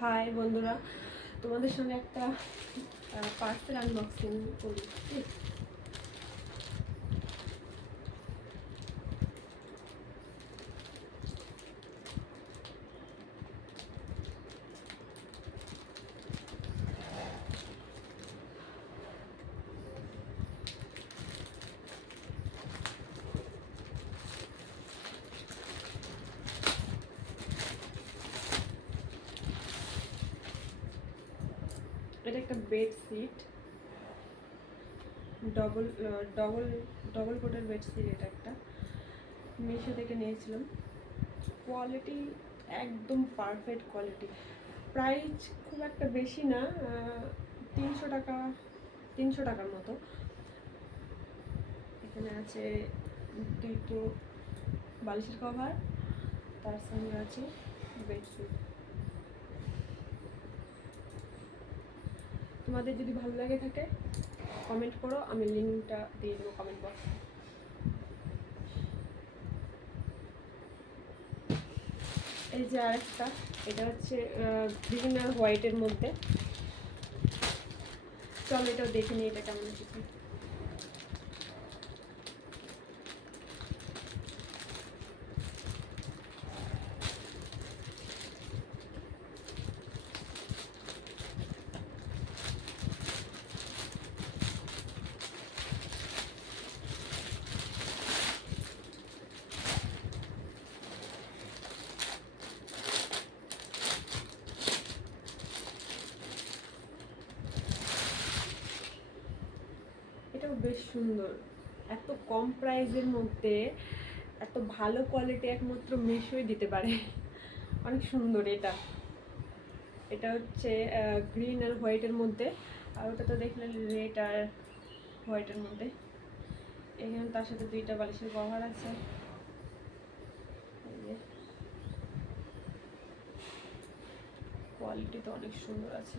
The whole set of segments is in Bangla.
হাই বন্ধুরা, তোমাদের সঙ্গে একটা পার্সেল আনবক্সিং করি। এটা একটা বেডশিট, ডবল ডবল ডবল কোটের বেডশিট। এটা একটা মিশো থেকে নিয়েছিলাম। কোয়ালিটি একদম পারফেক্ট কোয়ালিটি। প্রাইস খুব একটা বেশি না, 300 টাকার মতো। এখানে আছে দুটো বালিশের কভার, তার সঙ্গে আছে বেডশিট। তোমাদের যদি ভালো লাগে থাকে কমেন্ট করো, আমি লিঙ্কটা দিয়ে দেবো কমেন্ট বক্সে। এই যে আরেকটা, এটা হচ্ছে গ্রিন আর হোয়াইটের মধ্যে। চলো এটাও দেখে নিই এটা কেমন এসেছে। এটাও বেশ সুন্দর। এত কম প্রাইসের মধ্যে এত ভালো কোয়ালিটি একমাত্র মিশোই দিতে পারে। অনেক সুন্দর এটা। এটা হচ্ছে গ্রিন আর হোয়াইটের মধ্যে, আর ওটা তো দেখলে রেড আর হোয়াইটের মধ্যে। এখানে তার সাথে দুইটা বালিশের কভার আছে। কোয়ালিটি তো অনেক সুন্দর আছে।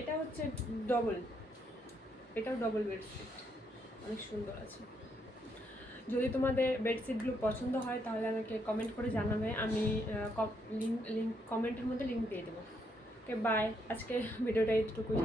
এটা হচ্ছে ডবল, এটাও ডবল বেডশিট, অনেক সুন্দর আছে। যদি তোমাদের বেডশিটগুলো পছন্দ হয় তাহলে আমাকে কমেন্ট করে জানাবে, আমি কমেন্টের মধ্যে লিঙ্ক দিয়ে দেবো। ওকে বাই, আজকে ভিডিওটা এইটুকুই।